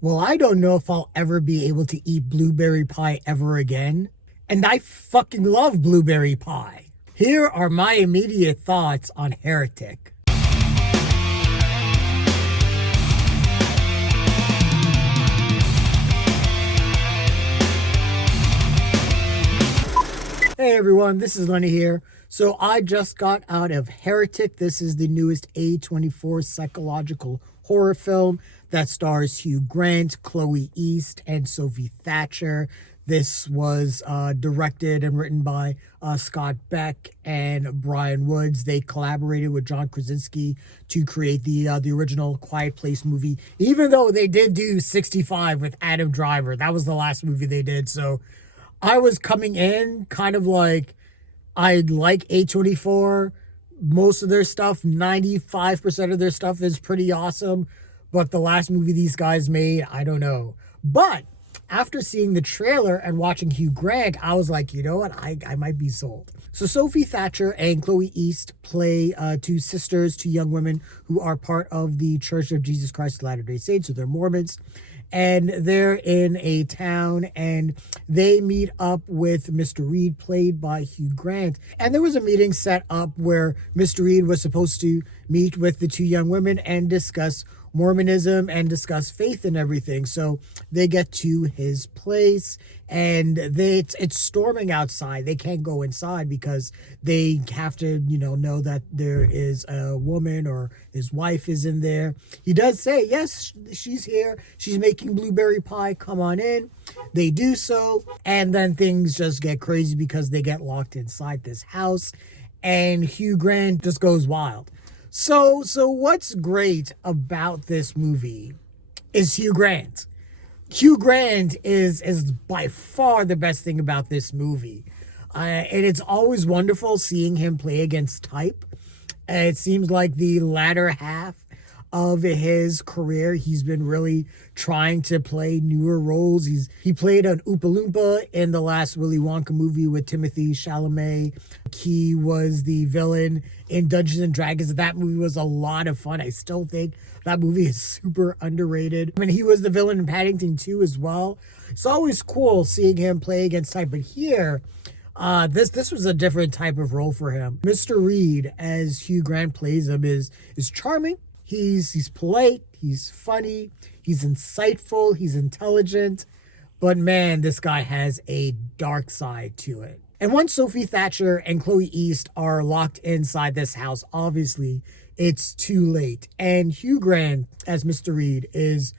Well, I don't know if I'll ever be able to eat blueberry pie ever again. And I fucking love blueberry pie. Here are my immediate thoughts on Heretic. Hey everyone, this is Lenny here. So I just got out of Heretic. This is the newest A24 psychological horror film that stars Hugh Grant, Chloe East, and Sophie Thatcher. This was directed and written by Scott Beck and Bryan. They collaborated with John Krasinski to create the original Quiet Place movie, even though they did do 65 with Adam Driver. That was the last movie they did. So I was coming in kind of like, I like A24. Most of their stuff, 95% of their stuff is pretty awesome. But the last movie these guys made, I don't know. But after seeing the trailer and watching Hugh Grant, I was like, you know what? I might be sold. So Sophie Thatcher and Chloe East play two sisters, two young women who are part of the Church of Jesus Christ of Latter-day Saints, so they're Mormons. And they're in a town and they meet up with Mr. Reed, played by Hugh Grant. And there was a meeting set up where Mr. Reed was supposed to meet with the two young women and discuss Mormonism and discuss faith and everything. So they get to his place and it's storming outside. They can't go inside because they have to, know that there is a woman or his wife is in there. He does say, yes, she's here. She's making blueberry pie. Come on in. They do so. And then things just get crazy because they get locked inside this house and Hugh Grant just goes wild. So what's great about this movie is Hugh Grant. Hugh Grant is by far the best thing about this movie. And it's always wonderful seeing him play against type. It seems like the latter half of his career, he's been really trying to play newer roles. He played an Oompa Loompa in the last Willy Wonka movie with Timothée Chalamet. He was the villain in Dungeons and Dragons. That movie was a lot of fun. I still think that movie is super underrated. I mean, he was the villain in Paddington 2 as well. It's always cool seeing him play against type, but here, this was a different type of role for him. Mr. Reed, as Hugh Grant plays him, is charming. He's polite, he's funny, he's insightful, he's intelligent, but man, this guy has a dark side to it. And once Sophie Thatcher and Chloe East are locked inside this house, obviously it's too late. And Hugh Grant as Mr. Reed is,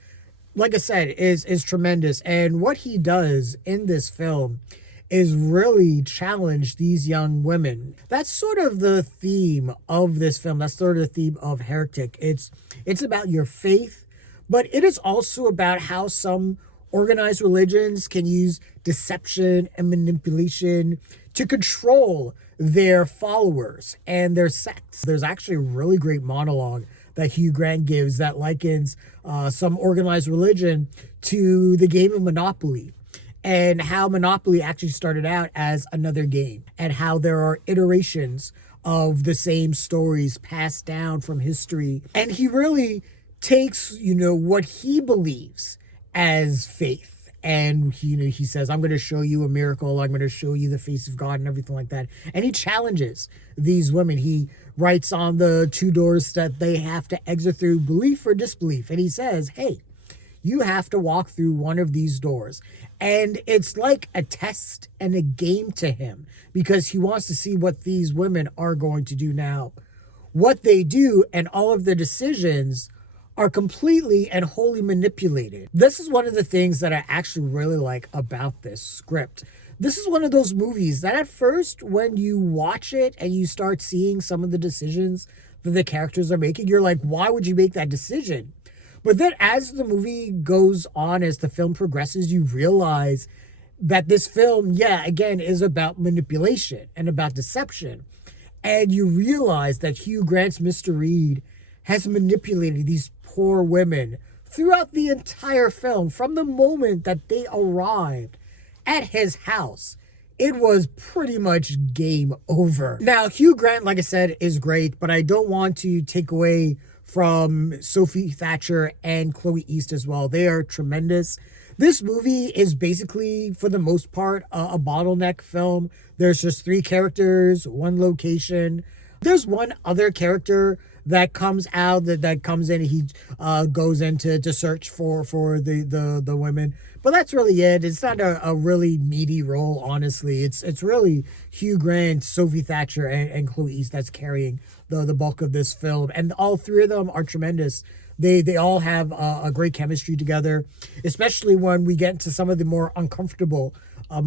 like I said, is tremendous. And what he does in this film is really challenge these young women. That's sort of the theme of this film. That's sort of the theme of Heretic. It's about your faith, but it is also about how some organized religions can use deception and manipulation to control their followers and their sects. There's actually a really great monologue that Hugh Grant gives that likens some organized religion to the game of Monopoly, and how Monopoly actually started out as another game, and how there are iterations of the same stories passed down from history. And he really takes, what he believes as faith. And, he says, I'm going to show you a miracle. I'm going to show you the face of God and everything like that. And he challenges these women. He writes on the two doors that they have to exit through belief or disbelief. And he says, hey, you have to walk through one of these doors. And it's like a test and a game to him because he wants to see what these women are going to do now. What they do and all of their decisions are completely and wholly manipulated. This is one of the things that I actually really like about this script. This is one of those movies that at first, when you watch it and you start seeing some of the decisions that the characters are making, you're like, why would you make that decision? But then as the movie goes on, as the film progresses, you realize that this film, again, is about manipulation and about deception. And you realize that Hugh Grant's Mr. Reed has manipulated these poor women throughout the entire film. From the moment that they arrived at his house, it was pretty much game over. Now, Hugh Grant, like I said, is great, but I don't want to take away from Sophie Thatcher and Chloe East as well. They are tremendous. This movie is basically, for the most part, a bottleneck film. There's just three characters, one location. There's one other character that comes out that comes in. He goes in to search for the women, but that's really it. It's not a really meaty role, honestly. It's really Hugh Grant, Sophie Thatcher, and Chloe East that's carrying the bulk of this film, and all three of them are tremendous. They all have a great chemistry together, especially when we get into some of the more uncomfortable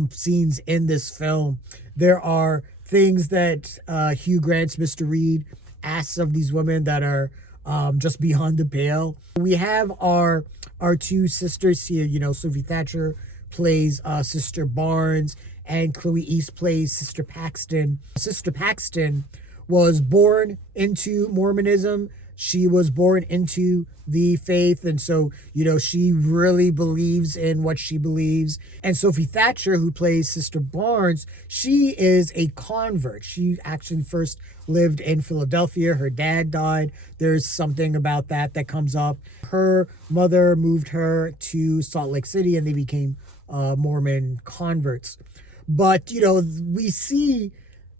scenes in this film. There are things that Hugh Grant's Mr. Reed asks of these women that are just beyond the pale. We have our two sisters here. You know, Sophie Thatcher plays Sister Barnes, and Chloe East plays Sister Paxton. Sister Paxton was born into Mormonism. She was born into the faith, and so, you know, she really believes in what she believes. And Sophie Thatcher, who plays Sister Barnes, she is a convert. She actually first lived in Philadelphia. Her dad died. There's something about that comes up. Her mother moved her to Salt Lake City, and they became Mormon converts. But, you know, we see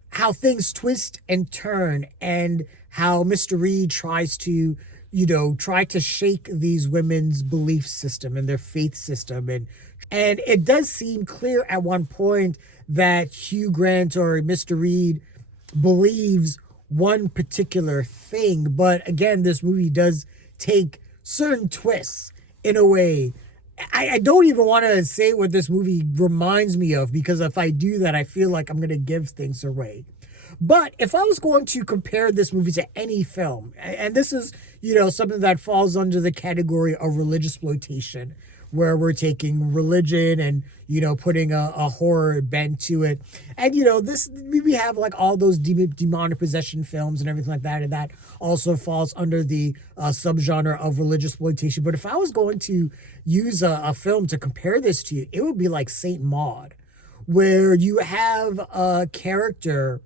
how things twist and turn, and how Mr. Reed tries to, you know, shake these women's belief system and their faith system. And it does seem clear at one point that Hugh Grant or Mr. Reed believes one particular thing. But again, this movie does take certain twists in a way. I don't even want to say what this movie reminds me of, because if I do that, I feel like I'm going to give things away. But if I was going to compare this movie to any film, and this is, you know, something that falls under the category of religious exploitation, where we're taking religion and, you know, putting a horror bent to it. And, you know, this, we have like all those demonic possession films and everything like that, and that also falls under the subgenre of religious exploitation. But if I was going to use a film to compare this to, it would be like Saint Maud, where you have a character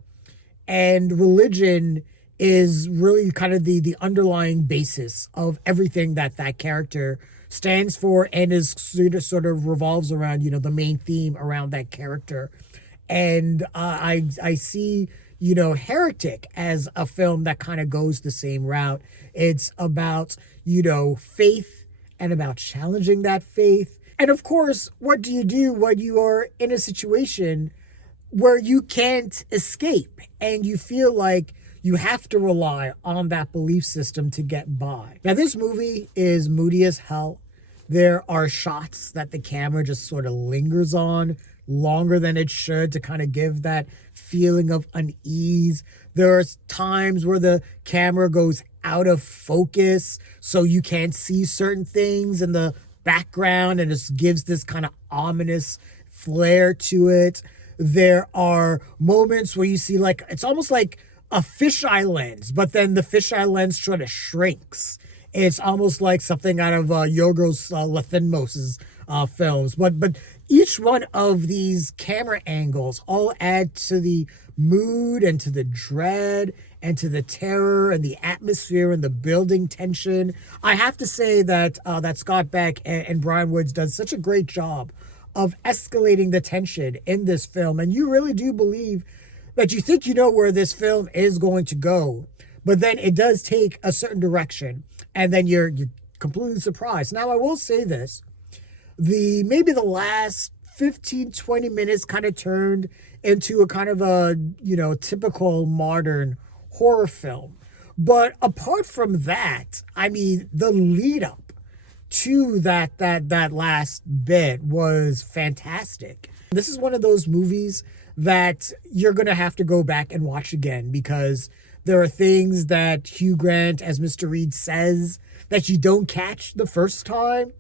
and religion is really kind of the underlying basis of everything that character stands for, and is sort of revolves around, you know, the main theme around that character. And I see, you know, Heretic as a film that kind of goes the same route. It's about, you know, faith and about challenging that faith. And of course, what do you do when you are in a situation where you can't escape and you feel like you have to rely on that belief system to get by? Now, this movie is moody as hell. There are shots that the camera just sort of lingers on longer than it should to kind of give that feeling of unease. There are times where the camera goes out of focus, so you can't see certain things in the background, and it gives this kind of ominous flair to it. There are moments where you see, like, it's almost like a fisheye lens, but then the fisheye lens sort of shrinks. It's almost like something out of Yorgos Lanthimos' films. But each one of these camera angles all add to the mood and to the dread and to the terror and the atmosphere and the building tension. I have to say that that Scott Beck and Bryan does such a great job of escalating the tension in this film. And you really do believe that you think you know where this film is going to go, but then it does take a certain direction, and then you're completely surprised. Now, I will say this, maybe the last 15-20 minutes kind of turned into a kind of a, you know, typical modern horror film. But apart from that, I mean, the lead up to that last bit was fantastic. This is one of those movies that you're going to have to go back and watch again, because there are things that Hugh Grant as Mr. Reed says that you don't catch the first time,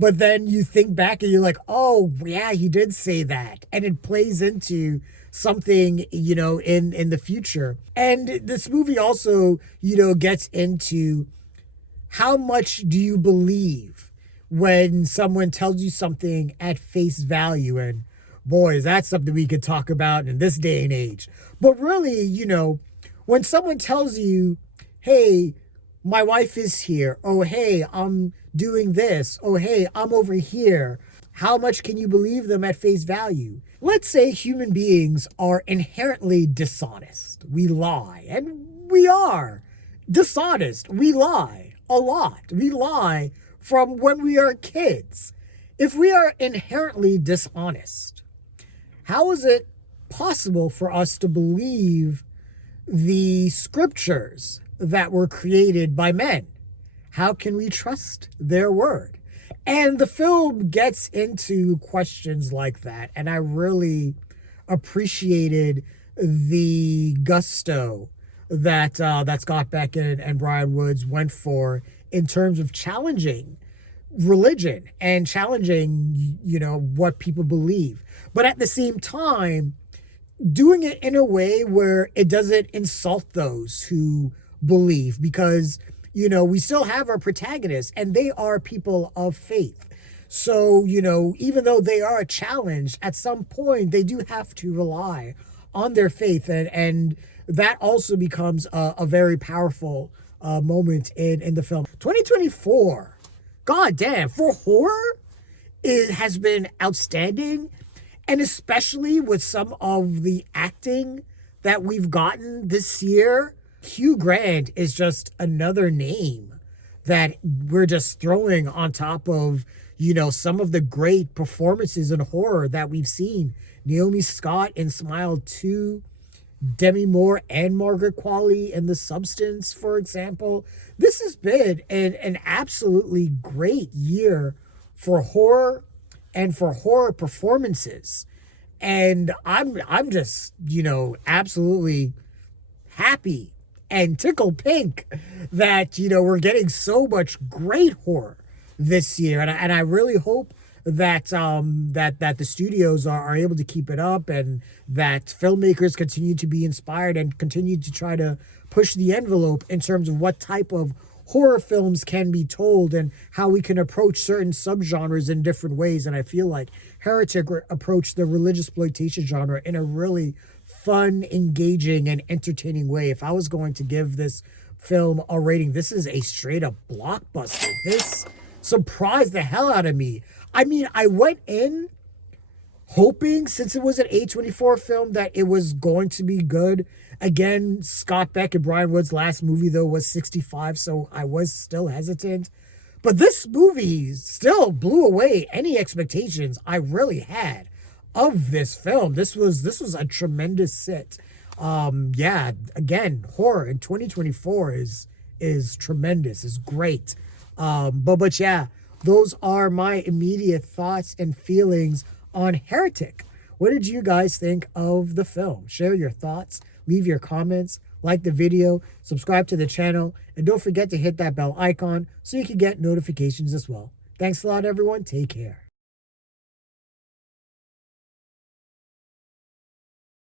but then you think back and you're like, oh yeah, he did say that, and it plays into something, you know, in the future. And this movie also, you know, gets into how much do you believe when someone tells you something at face value. And boy, that's something we could talk about in this day and age. But really, you know, when someone tells you, hey, my wife is here. Oh, hey, I'm doing this. Oh, hey, I'm over here. How much can you believe them at face value? Let's say human beings are inherently dishonest. We lie, and we are dishonest. We lie a lot. We lie from when we are kids. If we are inherently dishonest, how is it possible for us to believe the scriptures that were created by men? How can we trust their word? And the film gets into questions like that, and I really appreciated the gusto that Scott Beck and Bryan Woods went for in terms of challenging religion and challenging, what people believe, but at the same time doing it in a way where it doesn't insult those who believe, because we still have our protagonists and they are people of faith. So even though they are challenged, at some point they do have to rely on their faith, and that also becomes a very powerful moment in the film. 2024, god damn, for horror, it has been outstanding. And especially with some of the acting that we've gotten this year, Hugh Grant is just another name that we're just throwing on top of, some of the great performances in horror that we've seen. Naomi Scott in Smile 2, Demi Moore and Margaret Qualley in The Substance, for example. This has been an absolutely great year for horror and for horror performances. And I'm just, absolutely happy and tickled pink that, we're getting so much great horror this year. And I really hope that that the studios are able to keep it up, and that filmmakers continue to be inspired and continue to try to push the envelope in terms of what type of horror films can be told and how we can approach certain subgenres in different ways. And I feel like Heretic approached the religious exploitation genre in a really fun, engaging, and entertaining way. If I was going to give this film a rating, this is a straight up blockbuster. This surprised the hell out of me. I mean, I went in hoping, since it was an A24 film, that it was going to be good. Again, Scott Beck and Bryan Woods' last movie, though, was 65, so I was still hesitant. But this movie still blew away any expectations I really had of this film. This was a tremendous sit. Yeah, again, horror in 2024 is tremendous, is great. But yeah, those are my immediate thoughts and feelings on Heretic. What did you guys think of the film? Share your thoughts, leave your comments, like the video, subscribe to the channel, and don't forget to hit that bell icon so you can get notifications as well. Thanks a lot, everyone. Take care.